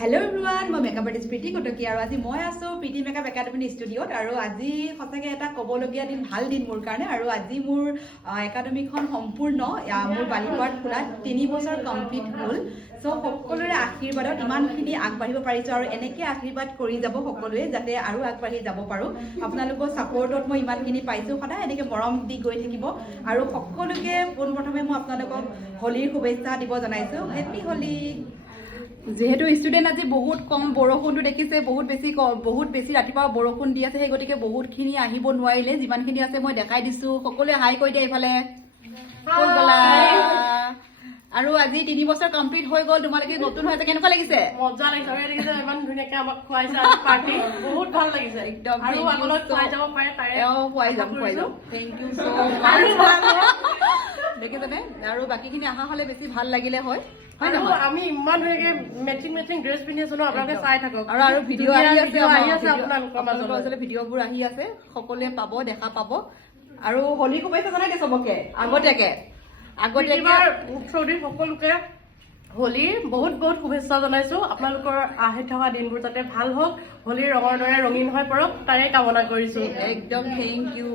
Hello everyone, মই makeup artist প্ৰীতি কটকী আৰু আজি মই আছো প্ৰীতি মেকআপ একাডেমী ষ্টুডিঅ'ত আৰু আজি সঁচাকৈ এটা ক'বলগীয়া দিন ভাল দিন মোৰ কাৰণে আৰু আজি মোৰ একাডেমীখন সম্পূৰ্ণ মোৰ বালিপাৰাত খোলা 3 বছৰ কমপ্লিট হ'ল চ' সকলোৰে আশীৰ্বাদত ইমানখিনি আগবাঢ়িব পাৰিছোঁ আৰু এনেকৈ আশীৰ্বাদ কৰি যাব সকলোৱে যাতে আৰু আগবাঢ়ি যাব পাৰোঁ আপোনালোকৰ ছাপোৰ্টত মই ইমানখিনি পাইছোঁ সদায় এনেকৈ মৰম দি গৈ থাকিব আৰু সকলোকে পোনপ্ৰথমে মই আপোনালোকক হোলীৰ শুভেচ্ছা দিব জনাইছোঁ হেপী হোলী যেহেতু ষ্টুডেণ্ট আজি বহুত কম বৰষুণটো দেখিছে বহুত বেছি ৰাতিপুৱা বৰষুণ দি আছে সেই গতিকে বহুতখিনি আহিব নোৱাৰিলে যিমানখিনি আছে মই দেখাই দিছোঁ সকলোৱে হাই কৈ দিয়া এইফালে আৰু আজি 3 বছৰ কমপ্লিট হৈ গ'ল তোমালোকে নতুন হৈছে কেনেকুৱা লাগিছে মজা লাগিছে ইমান ধুনীয়াকৈ আমাক খুৱাইছে আৰু পাৰ্টি বহুত ভাল লাগিছে একদম আৰু আগলৈ খুৱাই যাব পাৰে তাৰে খুৱাই যাম থেংক ইউ ছ' মাচ দেখিছেনে আৰু বাকীখিনি অহা হ'লে বেছি ভাল লাগিলে হয় আমি ইমান ধুনীয়াকৈ মেচিং ড্ৰেছ পিন্ধি আছো ন আপোনালোকে চাই থাকক আৰু ভিডিঅ' আহি আছে আপোনালোকৰ ভিডিঅ'বোৰ আহি আছে সকলোৱে পাব দেখা পাব আৰু হোলী শুভেচ্ছা জনাই দিয়ে চবকে আগতীয়াকৈ চৌধুৰী সকলোকে হোলীৰ বহুত শুভেচ্ছা জনাইছো আপোনালোকৰ আহি থকা দিনবোৰ যাতে ভাল হওক হোলীৰ ৰঙৰ দৰে ৰঙীন হৈ পৰক তাৰে কামনা কৰিছো একদম থেংক ইউ